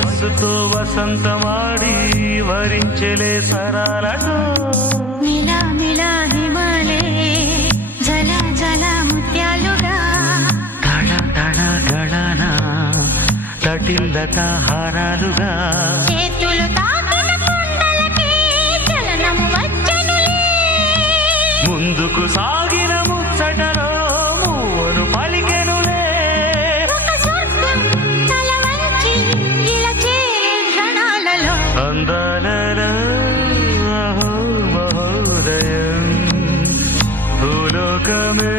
వయస్సుతో వసంతమాడి వరించెలే సరాలటో మిలా మిలా హిమాలే జల జల ముత్యాలుగా తళ తళ గళన తటిల్లత హారాలుగా చేతులు తాకిన కుండలకి చలనం వచ్చనులే ముందుకు సాగిన ముచ్చటలో మూవను పలికెనులే ఒక స్వర్గం తల వంచి ఇలా చేరే క్షణాలలో అందాలలో అహో మహోదయం భూలోకమే